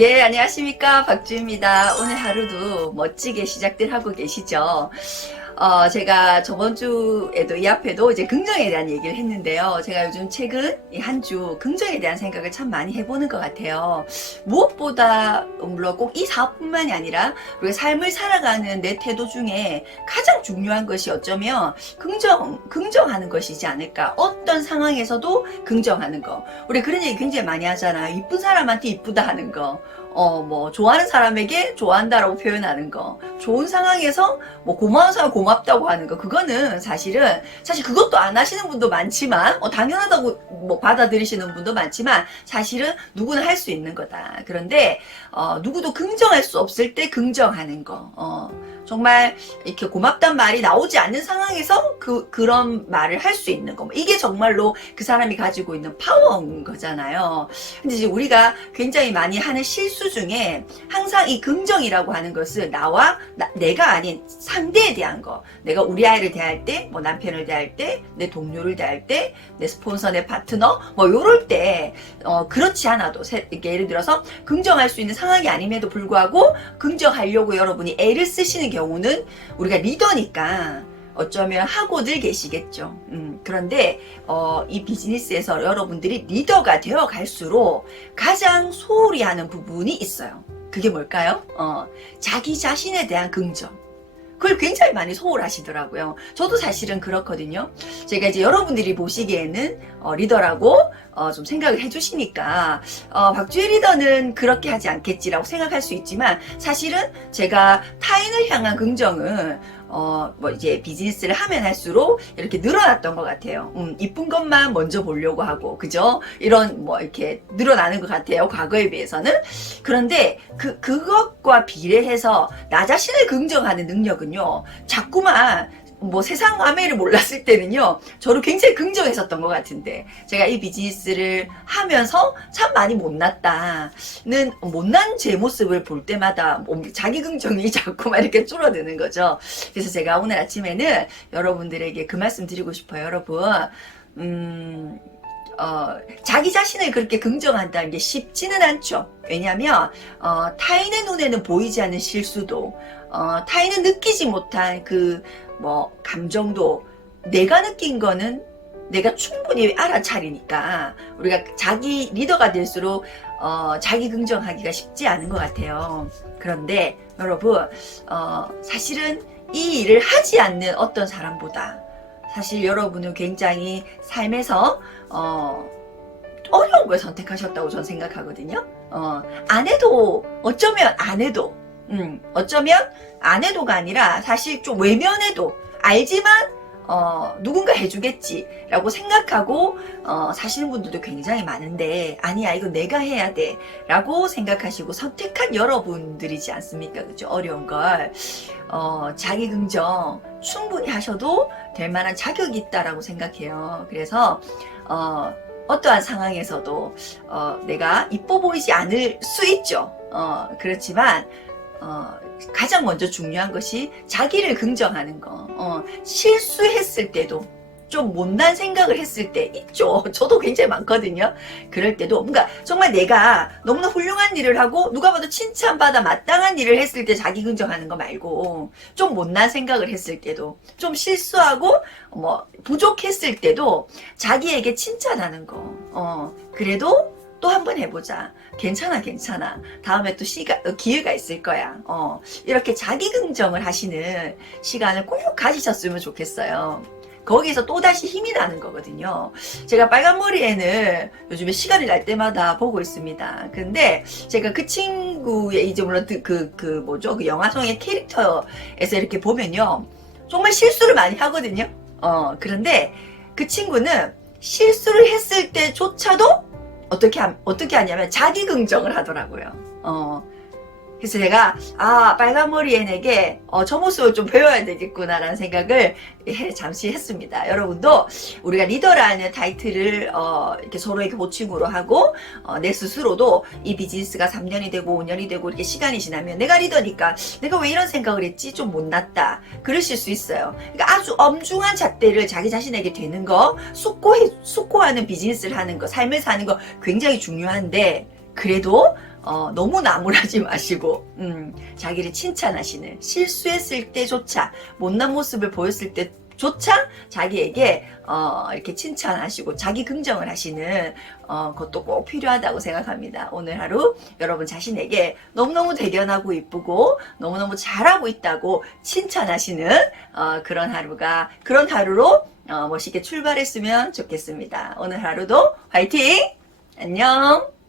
네, 안녕하십니까. 박주입니다. 오늘 하루도 멋지게 시작들 하고 계시죠? 제가 저번 주에도 이 앞에도 이제 긍정에 대한 얘기를 했는데요. 제가 요즘 최근 이 한 주 긍정에 대한 생각을 참 많이 해보는 것 같아요. 무엇보다, 물론 꼭 이 사업뿐만이 아니라 우리가 삶을 살아가는 내 태도 중에 가장 중요한 것이 어쩌면 긍정하는 것이지 않을까. 어떤 상황에서도 긍정하는 거. 우리 그런 얘기 굉장히 많이 하잖아요. 이쁜 사람한테 이쁘다 하는 거. 좋아하는 사람에게 좋아한다라고 표현하는 거. 좋은 상황에서 고마운 사람 고맙다고 하는 거. 그거는 사실 그것도 안 하시는 분도 많지만, 당연하다고 받아들이시는 분도 많지만, 사실은 누구나 할 수 있는 거다. 그런데, 누구도 긍정할 수 없을 때 긍정하는 거. 정말 이렇게 고맙단 말이 나오지 않는 상황에서 그런 말을 할 수 있는 거. 이게 정말로 그 사람이 가지고 있는 파워인 거잖아요. 근데 이제 우리가 굉장히 많이 하는 실수 중에 항상 이 긍정이라고 하는 것은 내가 아닌 상대에 대한 거. 내가 우리 아이를 대할 때, 남편을 대할 때, 내 동료를 대할 때, 내 스폰서, 내 파트너, 요럴 때, 그렇지 않아도, 예를 들어서 긍정할 수 있는 상황이 아님에도 불구하고 긍정하려고 여러분이 애를 쓰시는 경우는 우리가 리더니까 어쩌면 하고들 계시겠죠. 그런데 이 비즈니스에서 여러분들이 리더가 되어 갈수록 가장 소홀히 하는 부분이 있어요. 그게 뭘까요? 자기 자신에 대한 긍정. 그걸 굉장히 많이 소홀하시더라고요. 저도 사실은 그렇거든요. 제가 이제 여러분들이 보시기에는 리더라고 좀 생각을 해주시니까 박주혜 리더는 그렇게 하지 않겠지라고 생각할 수 있지만, 사실은 제가 타인을 향한 긍정은 이제 비즈니스를 하면 할수록 이렇게 늘어났던 것 같아요. 이쁜 것만 먼저 보려고 하고, 그죠? 이런 이렇게 늘어나는 것 같아요. 과거에 비해서는. 그런데 그것과 비례해서 나 자신을 긍정하는 능력은요, 자꾸만 세상 아메를 몰랐을 때는요, 저를 굉장히 긍정했었던 것 같은데, 제가 이 비즈니스를 하면서 참 많이 못난 제 모습을 볼 때마다 자기 긍정이 자꾸만 이렇게 줄어드는 거죠. 그래서 제가 오늘 아침에는 여러분들에게 그 말씀 드리고 싶어요. 여러분, 자기 자신을 그렇게 긍정한다는 게 쉽지는 않죠. 왜냐면 타인의 눈에는 보이지 않는 실수도, 타인은 느끼지 못한 감정도 내가 느낀 거는 내가 충분히 알아차리니까, 우리가 자기 리더가 될수록 자기 긍정하기가 쉽지 않은 것 같아요. 그런데 여러분, 사실은 이 일을 하지 않는 어떤 사람보다 사실 여러분은 굉장히 삶에서 어려운 걸 선택하셨다고 저는 생각하거든요. 어쩌면 안 해도가 아니라 사실 좀 외면해도, 알지만 누군가 해주겠지라고 생각하고 사시는 분들도 굉장히 많은데, 아니야, 이거 내가 해야 돼 라고 생각하시고 선택한 여러분들이지 않습니까? 그죠? 어려운 걸 자기 긍정 충분히 하셔도 될 만한 자격이 있다라고 생각해요. 그래서 어떠한 상황에서도 내가 이뻐 보이지 않을 수 있죠. 그렇지만 가장 먼저 중요한 것이 자기를 긍정하는 거. 실수했을 때도, 좀 못난 생각을 했을 때 있죠. 저도 굉장히 많거든요. 그럴 때도 정말 내가 너무나 훌륭한 일을 하고 누가 봐도 칭찬받아 마땅한 일을 했을 때 자기 긍정하는 거 말고, 좀 못난 생각을 했을 때도, 좀 실수하고 부족했을 때도 자기에게 칭찬하는 거. 그래도 또 한번 해보자. 괜찮아. 다음에 또 기회가 있을 거야. 이렇게 자기 긍정을 하시는 시간을 꼭 가지셨으면 좋겠어요. 거기서 또다시 힘이 나는 거거든요. 제가 빨간머리에는 요즘에 시간이 날 때마다 보고 있습니다. 근데 제가 그 친구의 이제 물론 그 영화성의 캐릭터에서 이렇게 보면요, 정말 실수를 많이 하거든요. 그런데 그 친구는 실수를 했을 때조차도 어떻게 하냐면 자기 긍정을 하더라고요. 그래서 제가 빨간머리애에게 저 모습을 좀 배워야 되겠구나라는 생각을 잠시 했습니다. 여러분도 우리가 리더라는 타이틀을 이렇게 서로에게 호칭으로 하고 내 스스로도 이 비즈니스가 3년이 되고 5년이 되고 이렇게 시간이 지나면 내가 리더니까 내가 왜 이런 생각을 했지? 좀 못났다. 그러실 수 있어요. 그러니까 아주 엄중한 잣대를 자기 자신에게 되는 거, 숙고하는 비즈니스를 하는 거, 삶을 사는 거 굉장히 중요한데, 그래도 너무 나무라지 마시고, 자기를 칭찬하시는, 실수했을 때조차, 못난 모습을 보였을 때조차 자기에게 이렇게 칭찬하시고 자기 긍정을 하시는 것도 꼭 필요하다고 생각합니다. 오늘 하루 여러분 자신에게 너무너무 대견하고 이쁘고 너무너무 잘하고 있다고 칭찬하시는 그런 하루로 멋있게 출발했으면 좋겠습니다. 오늘 하루도 화이팅! 안녕!